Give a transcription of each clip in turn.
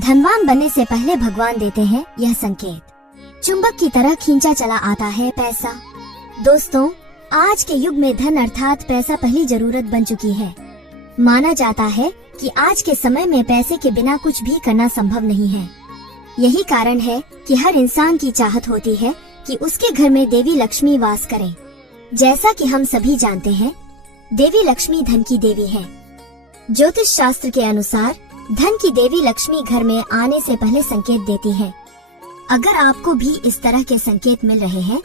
धनवान बनने से पहले भगवान देते हैं यह संकेत। चुंबक की तरह खींचा चला आता है पैसा। दोस्तों, आज के युग में धन अर्थात पैसा पहली जरूरत बन चुकी है। माना जाता है कि आज के समय में पैसे के बिना कुछ भी करना संभव नहीं है। यही कारण है कि हर इंसान की चाहत होती है कि उसके घर में देवी लक्ष्मी वास करे। जैसा कि हम सभी जानते हैं, देवी लक्ष्मी धन की देवी है। ज्योतिष शास्त्र के अनुसार धन की देवी लक्ष्मी घर में आने से पहले संकेत देती है। अगर आपको भी इस तरह के संकेत मिल रहे हैं,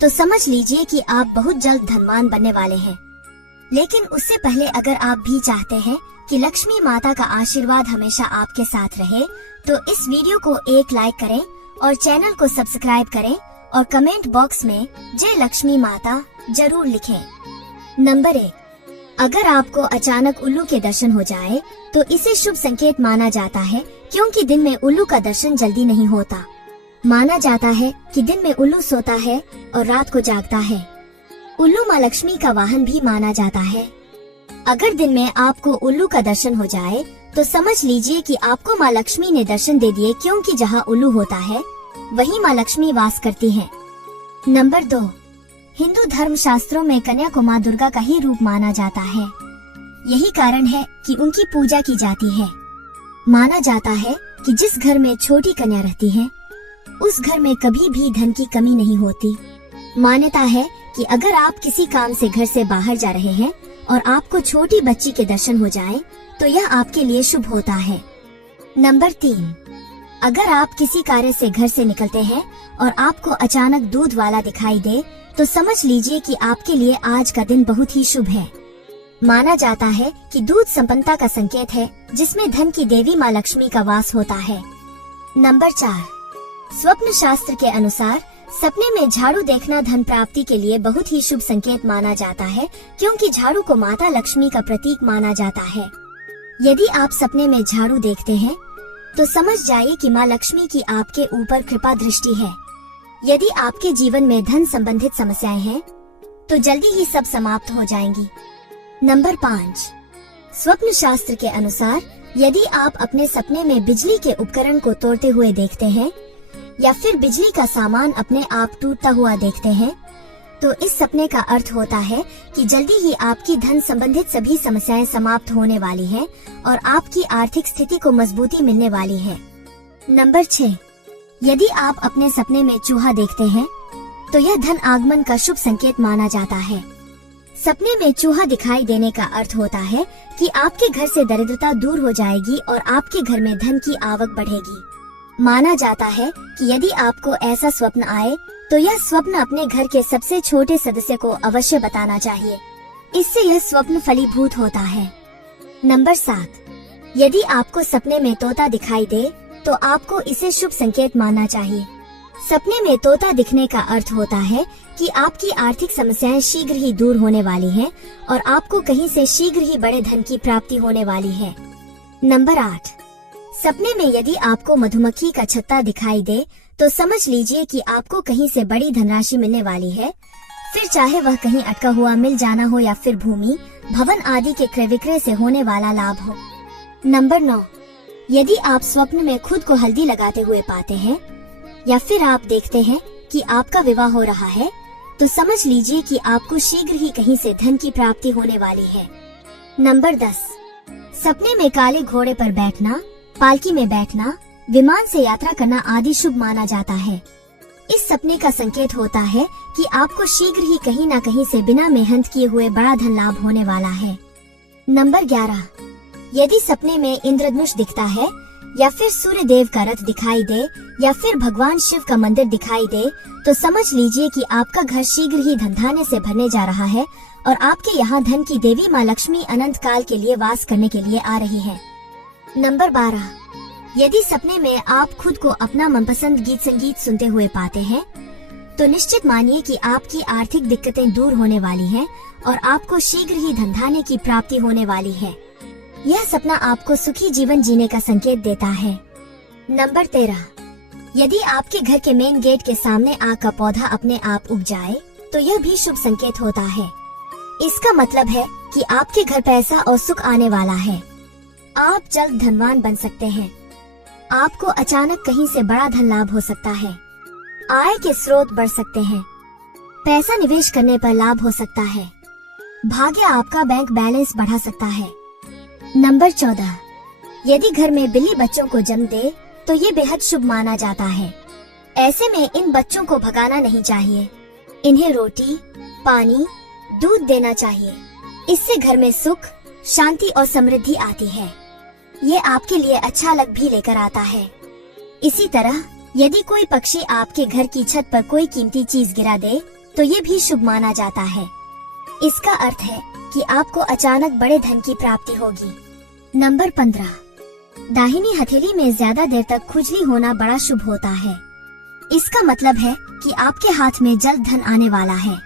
तो समझ लीजिए कि आप बहुत जल्द धनवान बनने वाले हैं। लेकिन उससे पहले अगर आप भी चाहते हैं कि लक्ष्मी माता का आशीर्वाद हमेशा आपके साथ रहे, तो इस वीडियो को एक लाइक करें और चैनल को सब्सक्राइब करें और कमेंट बॉक्स में जय लक्ष्मी माता जरूर लिखें। नंबर 1, अगर आपको अचानक उल्लू के दर्शन हो जाए तो इसे शुभ संकेत माना जाता है, क्योंकि दिन में उल्लू का दर्शन जल्दी नहीं होता। माना जाता है कि दिन में उल्लू सोता है और रात को जागता है। उल्लू माँ लक्ष्मी का वाहन भी माना जाता है। अगर दिन में आपको उल्लू का दर्शन हो जाए तो समझ लीजिए कि आपको माँ लक्ष्मी ने दर्शन दे दिए, क्योंकि जहाँ उल्लू होता है वहीं माँ लक्ष्मी वास करती है। नंबर 2, हिंदू धर्म शास्त्रों में कन्या को माँ दुर्गा का ही रूप माना जाता है। यही कारण है कि उनकी पूजा की जाती है। माना जाता है कि जिस घर में छोटी कन्या रहती है, उस घर में कभी भी धन की कमी नहीं होती। मान्यता है कि अगर आप किसी काम से घर से बाहर जा रहे हैं और आपको छोटी बच्ची के दर्शन हो जाए, तो यह आपके लिए शुभ होता है। नंबर 3, अगर आप किसी कार्य से घर से निकलते हैं और आपको अचानक दूध वाला दिखाई दे, तो समझ लीजिए कि आपके लिए आज का दिन बहुत ही शुभ है। माना जाता है कि दूध संपन्नता का संकेत है, जिसमें धन की देवी माँ लक्ष्मी का वास होता है। नंबर 4, स्वप्न शास्त्र के अनुसार सपने में झाड़ू देखना धन प्राप्ति के लिए बहुत ही शुभ संकेत माना जाता है, क्योंकि झाड़ू को माता लक्ष्मी का प्रतीक माना जाता है। यदि आप सपने में झाड़ू देखते हैं, तो समझ जाइए कि माँ लक्ष्मी की आपके ऊपर कृपा दृष्टि है। यदि आपके जीवन में धन संबंधित समस्याएं हैं, तो जल्दी ही सब समाप्त हो जाएंगी। नंबर 5, स्वप्न शास्त्र के अनुसार यदि आप अपने सपने में बिजली के उपकरण को तोड़ते हुए देखते हैं या फिर बिजली का सामान अपने आप टूटता हुआ देखते हैं, तो इस सपने का अर्थ होता है कि जल्दी ही आपकी धन संबंधित सभी समस्याएं समाप्त होने वाली हैं और आपकी आर्थिक स्थिति को मजबूती मिलने वाली है। नंबर 6, यदि आप अपने सपने में चूहा देखते हैं, तो यह धन आगमन का शुभ संकेत माना जाता है। सपने में चूहा दिखाई देने का अर्थ होता है कि आपके घर से दरिद्रता दूर हो जाएगी और आपके घर में धन की आवक बढ़ेगी। माना जाता है कि यदि आपको ऐसा स्वप्न आए, तो यह स्वप्न अपने घर के सबसे छोटे सदस्य को अवश्य बताना चाहिए। इससे यह स्वप्न फलीभूत होता है। नंबर 7, यदि आपको सपने में तोता दिखाई दे, तो आपको इसे शुभ संकेत मानना चाहिए। सपने में तोता दिखने का अर्थ होता है कि आपकी आर्थिक समस्याएं शीघ्र ही दूर होने वाली हैं और आपको कहीं से शीघ्र ही बड़े धन की प्राप्ति होने वाली है। नंबर 8, सपने में यदि आपको मधुमक्खी का छत्ता दिखाई दे, तो समझ लीजिए कि आपको कहीं से बड़ी धनराशि मिलने वाली है, फिर चाहे वह कहीं अटका हुआ मिल जाना हो या फिर भूमि, भवन आदि के क्रय विक्रय से होने वाला लाभ हो। नंबर 9, यदि आप स्वप्न में खुद को हल्दी लगाते हुए पाते हैं या फिर आप देखते हैं कि आपका विवाह हो रहा है, तो समझ लीजिए कि आपको शीघ्र ही कहीं से धन की प्राप्ति होने वाली है। नंबर 10, सपने में काले घोड़े पर बैठना, पालकी में बैठना, विमान से यात्रा करना आदि शुभ माना जाता है। इस सपने का संकेत होता है कि आपको शीघ्र ही कहीं न कहीं से बिना मेहनत किए हुए बड़ा धन लाभ होने वाला है। नंबर 11, यदि सपने में इंद्रधनुष दिखता है या फिर सूर्य देव का रथ दिखाई दे या फिर भगवान शिव का मंदिर दिखाई दे, तो समझ लीजिए कि आपका घर शीघ्र ही धनधान्य से भरने जा रहा है और आपके यहाँ धन की देवी माँ लक्ष्मी अनंत काल के लिए वास करने के लिए आ रही है। नंबर 12, यदि सपने में आप खुद को अपना मनपसंद गीत संगीत सुनते हुए पाते हैं, तो निश्चित मानिए कि आपकी आर्थिक दिक्कतें दूर होने वाली हैं और आपको शीघ्र ही धनधान्य की प्राप्ति होने वाली है। यह सपना आपको सुखी जीवन जीने का संकेत देता है। नंबर 13, यदि आपके घर के मेन गेट के सामने आग का पौधा अपने आप उग जाए, तो यह भी शुभ संकेत होता है। इसका मतलब है कि आपके घर पैसा और सुख आने वाला है। आप जल्द धनवान बन सकते हैं। आपको अचानक कहीं से बड़ा धन लाभ हो सकता है। आय के स्रोत बढ़ सकते हैं। पैसा निवेश करने पर लाभ हो सकता है। भाग्य आपका बैंक बैलेंस बढ़ा सकता है। नंबर 14, यदि घर में बिल्ली बच्चों को जन्म दे तो ये बेहद शुभ माना जाता है। ऐसे में इन बच्चों को भगाना नहीं चाहिए। इन्हें रोटी, पानी, दूध देना चाहिए। इससे घर में सुख, शांति और समृद्धि आती है। ये आपके लिए अच्छा लक भी लेकर आता है। इसी तरह यदि कोई पक्षी आपके घर की छत पर कोई कीमती चीज गिरा दे तो ये भी शुभ माना जाता है। इसका अर्थ है कि आपको अचानक बड़े धन की प्राप्ति होगी। नंबर 15, दाहिनी हथेली में ज्यादा देर तक खुजली होना बड़ा शुभ होता है। इसका मतलब है कि आपके हाथ में जल्द धन आने वाला है।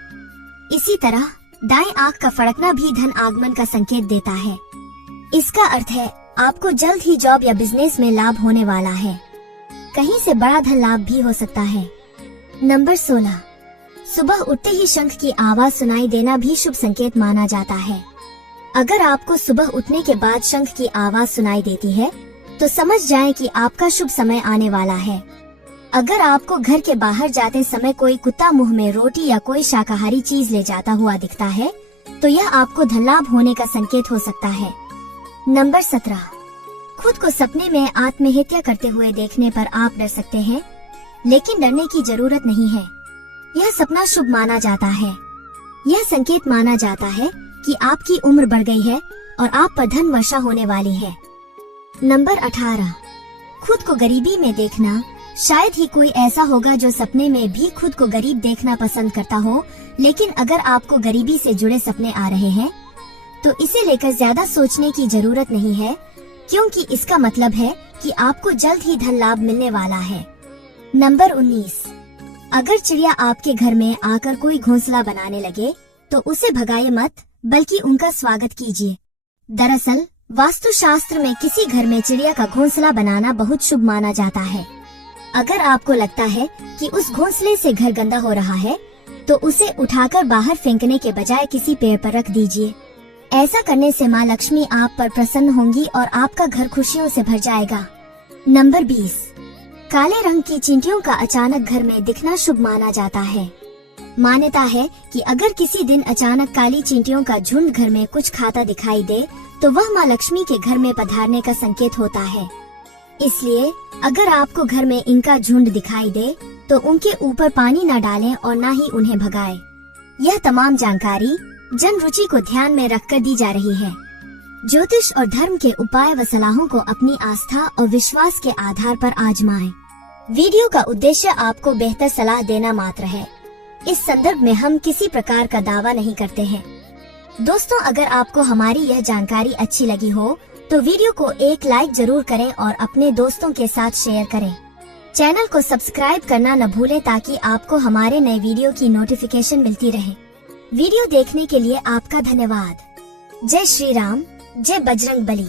इसी तरह दाएं आंख का फड़कना भी धन आगमन का संकेत देता है। इसका अर्थ है आपको जल्द ही जॉब या बिजनेस में लाभ होने वाला है। कहीं से बड़ा धन लाभ भी हो सकता है। नंबर 16, सुबह उठते ही शंख की आवाज सुनाई देना भी शुभ संकेत माना जाता है। अगर आपको सुबह उठने के बाद शंख की आवाज सुनाई देती है तो समझ जाएं कि आपका शुभ समय आने वाला है। अगर आपको घर के बाहर जाते समय कोई कुत्ता मुंह में रोटी या कोई शाकाहारी चीज ले जाता हुआ दिखता है तो यह आपको धन लाभ होने का संकेत हो सकता है। नंबर 17, खुद को सपने में आत्महत्या करते हुए देखने पर आप डर सकते हैं, लेकिन डरने की जरूरत नहीं है। यह सपना शुभ माना जाता है। यह संकेत माना जाता है कि आपकी उम्र बढ़ गई है और आप पर धन वर्षा होने वाली है। नंबर 18, खुद को गरीबी में देखना। शायद ही कोई ऐसा होगा जो सपने में भी खुद को गरीब देखना पसंद करता हो, लेकिन अगर आपको गरीबी से जुड़े सपने आ रहे हैं तो इसे लेकर ज्यादा सोचने की जरूरत नहीं है, क्योंकि इसका मतलब है कि आपको जल्द ही धन लाभ मिलने वाला है। नंबर 19, अगर चिड़िया आपके घर में आकर कोई घोंसला बनाने लगे तो उसे भगाए मत, बल्कि उनका स्वागत कीजिए। दरअसल वास्तुशास्त्र में किसी घर में चिड़िया का घोंसला बनाना बहुत शुभ माना जाता है। अगर आपको लगता है कि उस घोंसले से घर गंदा हो रहा है तो उसे उठाकर बाहर फेंकने के बजाय किसी पेड़ पर रख दीजिए। ऐसा करने से माँ लक्ष्मी आप पर प्रसन्न होंगी और आपका घर खुशियों से भर जाएगा। नंबर 20, काले रंग की चींटियों का अचानक घर में दिखना शुभ माना जाता है। मान्यता है कि अगर किसी दिन अचानक काली चींटियों का झुंड घर में कुछ खाता दिखाई दे तो वह माँ लक्ष्मी के घर में पधारने का संकेत होता है। इसलिए अगर आपको घर में इनका झुंड दिखाई दे तो उनके ऊपर पानी न डालें और न ही उन्हें भगाएं। यह तमाम जानकारी जन रुचि को ध्यान में रखकर दी जा रही है। ज्योतिष और धर्म के उपाय व सलाहों को अपनी आस्था और विश्वास के आधार पर आजमाएं। वीडियो का उद्देश्य आपको बेहतर सलाह देना मात्र है। इस संदर्भ में हम किसी प्रकार का दावा नहीं करते हैं। दोस्तों, अगर आपको हमारी यह जानकारी अच्छी लगी हो तो वीडियो को एक लाइक जरूर करें और अपने दोस्तों के साथ शेयर करें। चैनल को सब्सक्राइब करना न भूलें ताकि आपको हमारे नए वीडियो की नोटिफिकेशन मिलती रहे। वीडियो देखने के लिए आपका धन्यवाद। जय श्री राम, जय बजरंग बली।